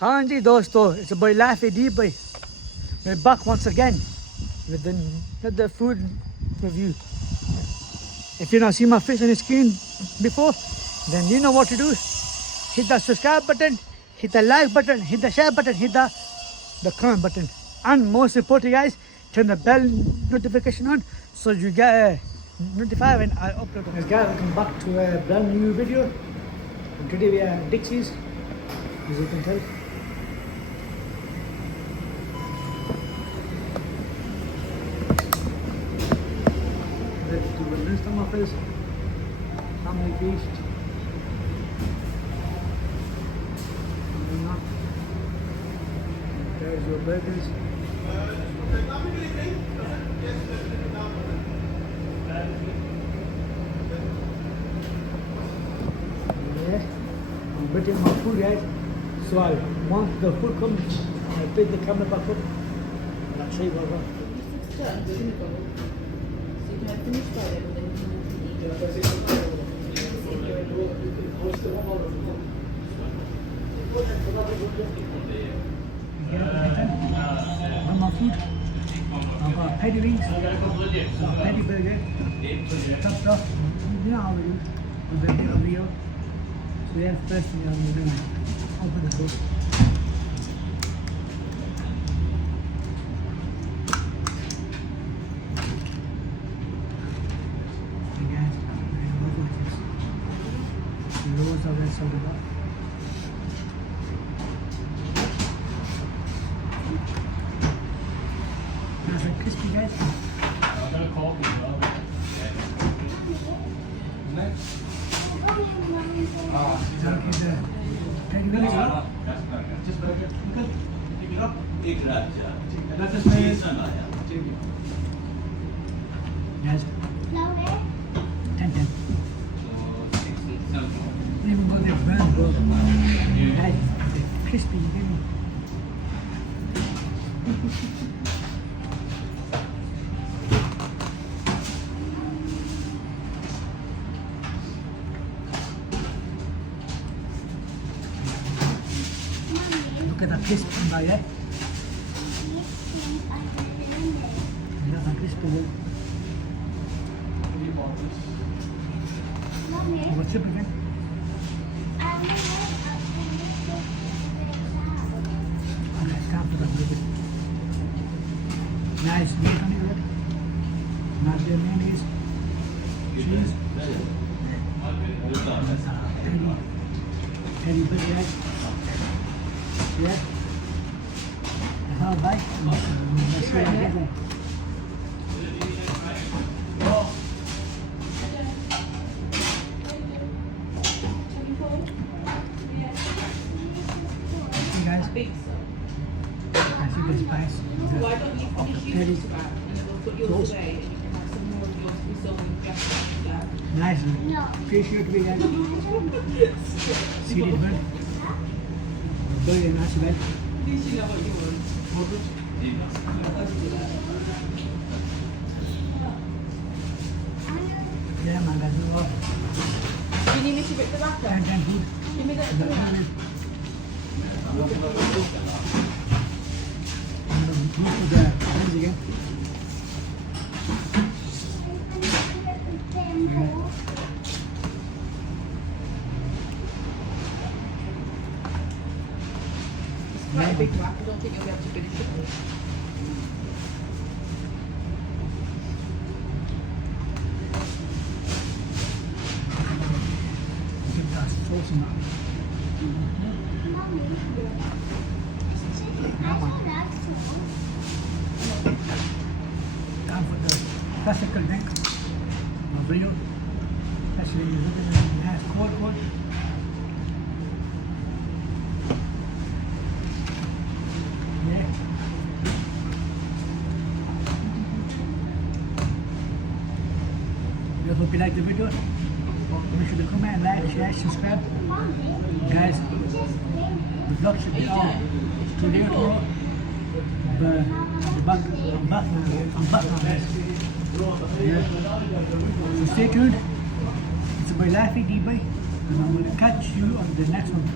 हाँ जी दोस्तों, it's a boy Laffy D boy. We're back once again with the food review. If you not seen my face on the screen before, then you know what to do. Hit that subscribe button, hit the like button, hit the share button, hit the comment button, and most importantly, guys, turn the bell notification on so you get notified when I upload. Guys, welcome back to a brand new video. And today we are at Dixie's, as you can tell. Ready to release them off his family feast. There's your burgers. Yeah, I'm waiting my food, guys. So once the food comes, I'll pick the camera back up and I'll show you what I got. So you can finish Friday, but then you can eat. On my food, I've got petty wings, petty burger, chopped off, you know how we do, with a bit of Rio. So yeah, first thing I'm going to do, open the food. Again, loads of red soda. Nice and crispy, guys. I'm gonna call you. Guys, 10. Even though they're brown, bro. Guys, they're crispy, you get me? Look at that crisp in there, yeah? Look at that crispy there. What's up again? Okay, time for that little bit. Nice meat on it, right? Nice there mayonnaise. Cheese. Teddy bear, right? Yeah. How bite? Let's see what I get there. Guys, Big so. I see the spice Why don't you of the finish petty. yours back and then we'll put yours Toast. away and you can have some more of yours to be sold in just Nice. Appreciate it, guys. Seeded bird. Very nice, guys. At least you know what you want. Yeah, man, guys. We love Do you need me to rip the wrapper? and food. Give me The that. food for the hands again. It's quite a big wrap. I don't think you'll be able to finish it. Get that sauce in that. Time for the classical drink. Brio. Actually, you look at it, it has cold. Yeah. I hope you like the video. Make sure to comment, like, share, subscribe. Guys, the vlog should be out today or tomorrow. But I'm back now, guys. Yeah. So stay tuned. It's a boy Laffy D-Boy, and I'm going to catch you on the next one.